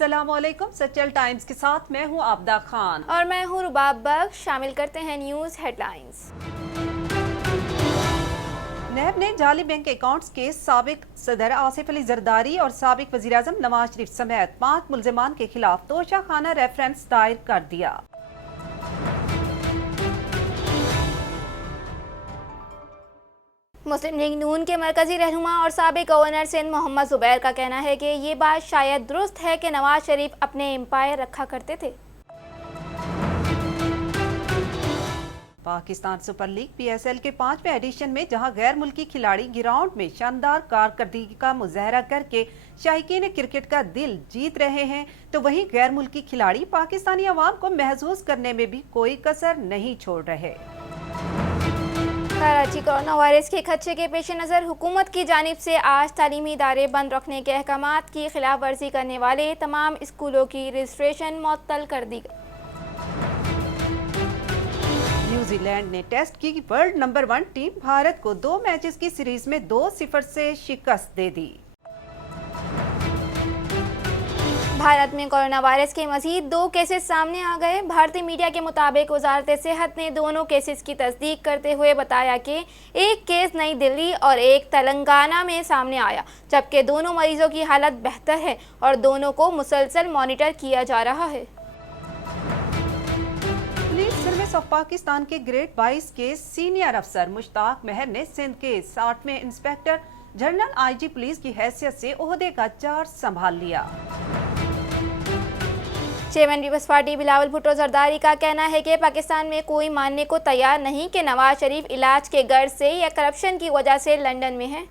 अस्सलामुअलैकुम। सच्चल टाइम्स के साथ मैं हूं आबदा खान और मैं हूं रुबाब बख्श। शामिल करते हैं न्यूज़ हेडलाइंस। नैब ने जाली बैंक अकाउंट्स के साबिक सदर आसिफ अली जरदारी और साबिक वज़ीर-ए-आज़म नवाज शरीफ समेत 5 मुल्ज़िमान के खिलाफ तोशाखाना रेफरेंस दायर कर दिया। मुस्लिम लीग नून के मरकजी रहनुमा और साबिक गवर्नर सिंध मोहम्मद जुबैर का कहना है कि ये बात शायद दुरुस्त है कि नवाज शरीफ अपने एम्पायर रखा करते थे। पाकिस्तान सुपर लीग PSL के 5वें एडिशन में जहां गैर मुल्की खिलाड़ी ग्राउंड में शानदार कारकर्दगी का मुजाहरा करके शायकीन क्रिकेट का दिल जीत रहे हैं, तो वहीं गैर मुल्की खिलाड़ी पाकिस्तानी अवाम को महसूस करने में भी कोई कसर नहीं छोड़ रहे। कराची कोरोना वायरस के खदशे के पेश नज़र हुकूमत की जानिब से आज तालीमी इदारे बंद रखने के अहकामात की खिलाफ वर्जी करने वाले तमाम स्कूलों की रजिस्ट्रेशन मुअत्तल कर दी गई। न्यूजीलैंड ने टेस्ट की वर्ल्ड नंबर 1 टीम भारत को 2 मैचेस की सीरीज में 2-0 से शिकस्त दे दी। भारत में कोरोना वायरस के मजीद 2 केसेस सामने आ गए। भारतीय मीडिया के मुताबिक वजारत सेहत ने दोनों केसेस की तस्दीक करते हुए बताया कि एक केस नई दिल्ली और एक तेलंगाना में सामने आया, जबकि दोनों मरीजों की हालत बेहतर है और दोनों को मुसलसल मॉनिटर किया जा रहा है। पुलिस सर्विस ऑफ पाकिस्तान के ग्रेड 22 के सीनियर अफसर मुश्ताक मेहर ने सिंध के 60वें इंस्पेक्टर जनरल IG पुलिस की हैसियत से ओहदे का चार्ज संभाल लिया। चेयरमैन पीपल्स पार्टी बिलावल भुट्टो जरदारी का कहना है कि पाकिस्तान में कोई मानने को तैयार नहीं कि नवाज शरीफ इलाज के गर्ज से या करप्शन की वजह से लंदन में है।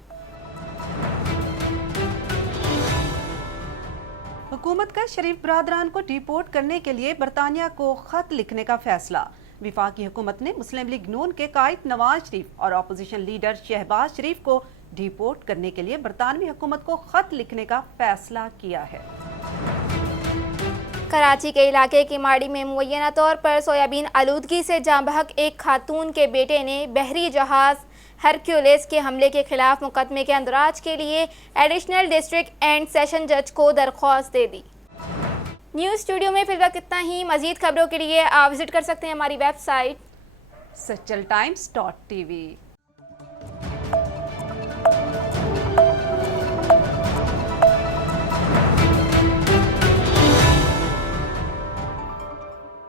हुकूमत का शरीफ बरादरान को डिपोर्ट करने के लिए बरतानिया को खत लिखने का फैसला। विफाकी हुकूमत ने मुस्लिम लीग नून के कायद नवाज शरीफ और अपोजिशन लीडर शहबाज शरीफ को डिपोर्ट करने के लिए बरतानवी हुकूमत को खत लिखने का फैसला किया है। कराची के इलाके की माड़ी में मुय्यना तौर पर सोयाबीन आलूदगी से जाँ बहक एक खातून के बेटे ने बहरी जहाज हरक्यूलिस के हमले के खिलाफ मुकदमे के अंदराज के लिए एडिशनल डिस्ट्रिक्ट एंड सेशन जज को दरख्वास्त दे दी। न्यूज़ स्टूडियो में फिलहाल इतना ही। मजीद खबरों के लिए आप विजिट कर सकते हैं हमारी वेबसाइट सच्चल टाइम्स.tv।